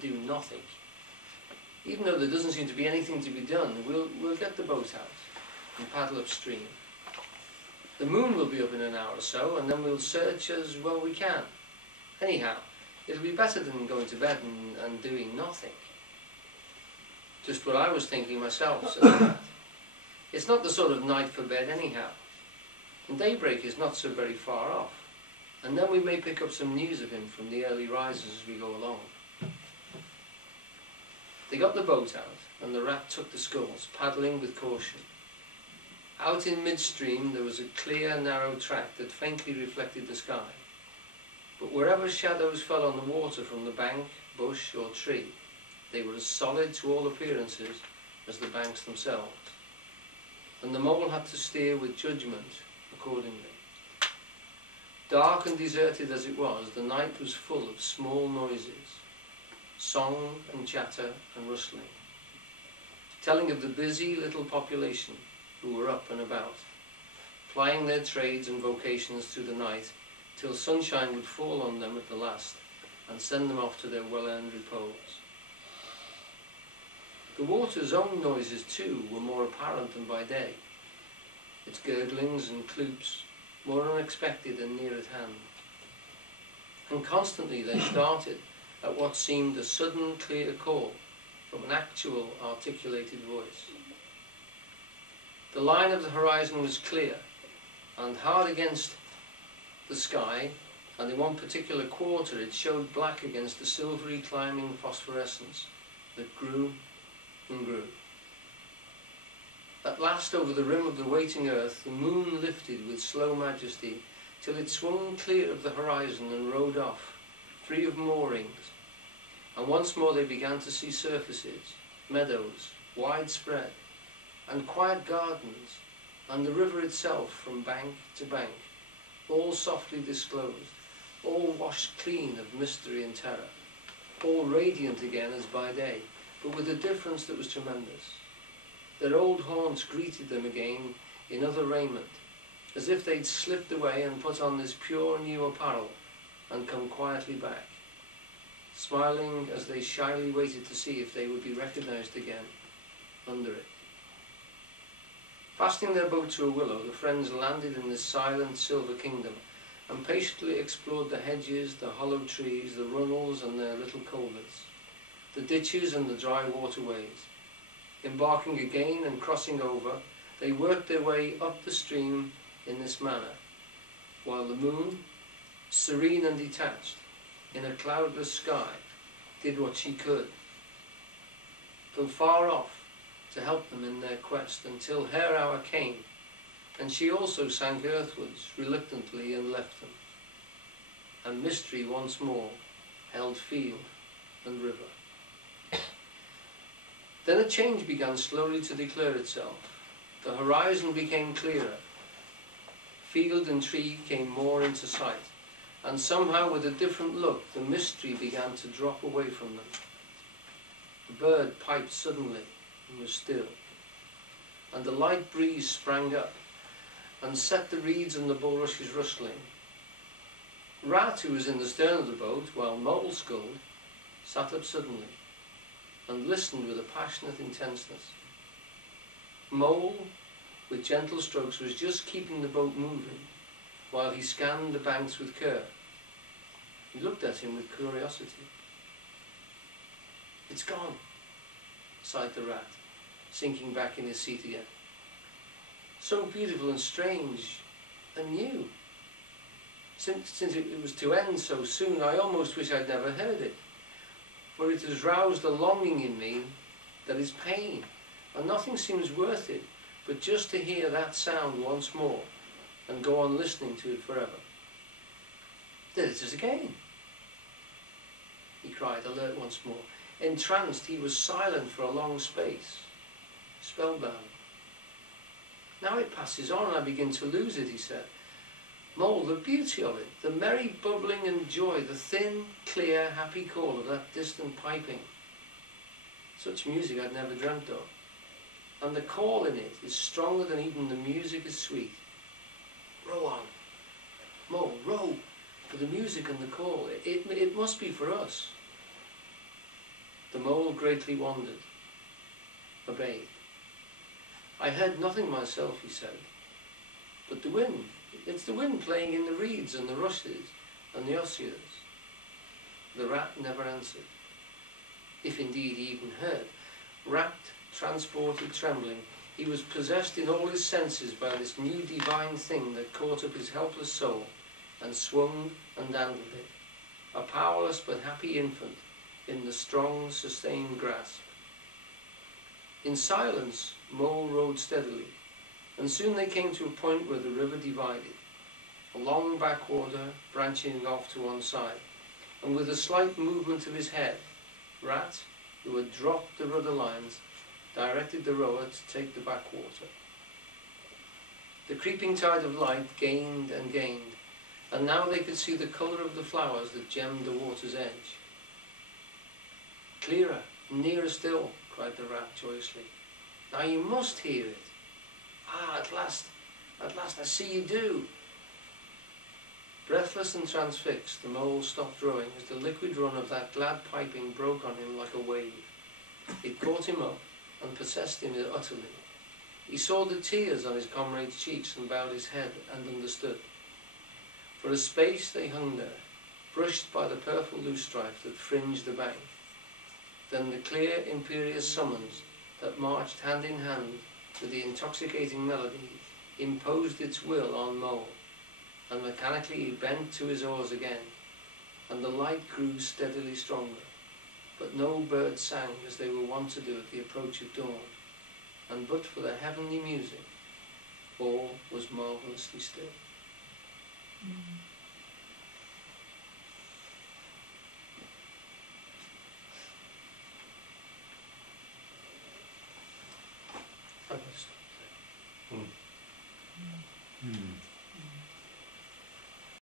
and do nothing. Even though there doesn't seem to be anything to be done, we'll get the boat out and paddle upstream. The moon will be up in an hour or so, and then we'll search as well we can. Anyhow, it'll be better than going to bed and doing nothing. Just what I was thinking myself, said Matt. It's not the sort of night for bed anyhow, and daybreak is not so very far off, and then we may pick up some news of him from the early risers as we go along. They got the boat out, and the rat took the sculls, paddling with caution. Out in midstream there was a clear, narrow track that faintly reflected the sky, but wherever shadows fell on the water from the bank, bush or tree, they were as solid to all appearances as the banks themselves, and the mole had to steer with judgment accordingly. Dark and deserted as it was, the night was full of small noises, song and chatter and rustling, telling of the busy little population who were up and about, plying their trades and vocations through the night till sunshine would fall on them at the last and send them off to their well-earned repose. The water's own noises too were more apparent than by day, its gurglings and kloops more unexpected and near at hand. And constantly they started at what seemed a sudden clear call from an actual articulated voice. The line of the horizon was clear and hard against the sky, and in one particular quarter it showed black against the silvery climbing phosphorescence that grew and grew. At last, over the rim of the waiting earth, the moon lifted with slow majesty till it swung clear of the horizon and rode off, free of moorings, and once more they began to see surfaces, meadows, widespread, and quiet gardens, and the river itself from bank to bank, all softly disclosed, all washed clean of mystery and terror, all radiant again as by day, but with a difference that was tremendous. Their old haunts greeted them again in other raiment, as if they'd slipped away and put on this pure new apparel and come quietly back, smiling as they shyly waited to see if they would be recognized again under it. Fastening their boat to a willow, the friends landed in this silent silver kingdom and patiently explored the hedges, the hollow trees, the runnels and their little culverts, the ditches and the dry waterways. Embarking again and crossing over, they worked their way up the stream in this manner, while the moon, serene and detached, in a cloudless sky, did what she could, from far off, to help them in their quest, until her hour came, and she also sank earthwards reluctantly and left them, and mystery once more held field and river. Then a change began slowly to declare itself. The horizon became clearer, field and tree came more into sight, and somehow with a different look the mystery began to drop away from them. The bird piped suddenly and was still, and the light breeze sprang up and set the reeds and the bulrushes rustling. Rat, who was in the stern of the boat while Mole sculled, sat up suddenly and listened with a passionate intenseness. Mole, with gentle strokes, was just keeping the boat moving while he scanned the banks with care. He looked at him with curiosity. "It's gone," sighed the rat, sinking back in his seat again. "So beautiful and strange and new. Since it was to end so soon, I almost wish I'd never heard it, for it has roused a longing in me that is pain, and nothing seems worth it but just to hear that sound once more and go on listening to it forever." "There it is again," he cried, alert once more. Entranced, he was silent for a long space, spellbound. "Now it passes on and I begin to lose it," he said. "Mole, the beauty of it, the merry bubbling and joy, the thin, clear, happy call of that distant piping. Such music I'd never dreamt of. And the call in it is stronger than even the music is sweet. Row on, Mole, row, for the music and the call. It must be for us." The mole greatly wondered, obeyed. I heard nothing myself, he said, but the wind. It's the wind playing in the reeds and the rushes and the osiers. The rat never answered, if indeed he even heard. Rapt, transported, trembling, he was possessed in all his senses by this new divine thing that caught up his helpless soul and swung and dandled it, a powerless but happy infant in the strong, sustained grasp. In silence, Mole rowed steadily, and soon they came to a point where the river divided, a long backwater branching off to one side, and with a slight movement of his head, Rat, who had dropped the rudder lines, directed the rower to take the backwater. The creeping tide of light gained and gained, and now they could see the colour of the flowers that gemmed the water's edge. Clearer, nearer still, cried the rat joyously. Now you must hear it. Ah, at last I see you do. Breathless and transfixed, the mole stopped rowing as the liquid run of that glad piping broke on him like a wave. It caught him up and possessed him utterly. He saw the tears on his comrade's cheeks and bowed his head and understood. For a space they hung there, brushed by the purple loosestrife that fringed the bank. Then the clear, imperious summons that marched hand in hand with the intoxicating melody imposed its will on Mole, and mechanically he bent to his oars again, and the light grew steadily stronger. But no bird sang as they were wont to do at the approach of dawn, and but for the heavenly music, all was marvellously still. I'm going to stop there.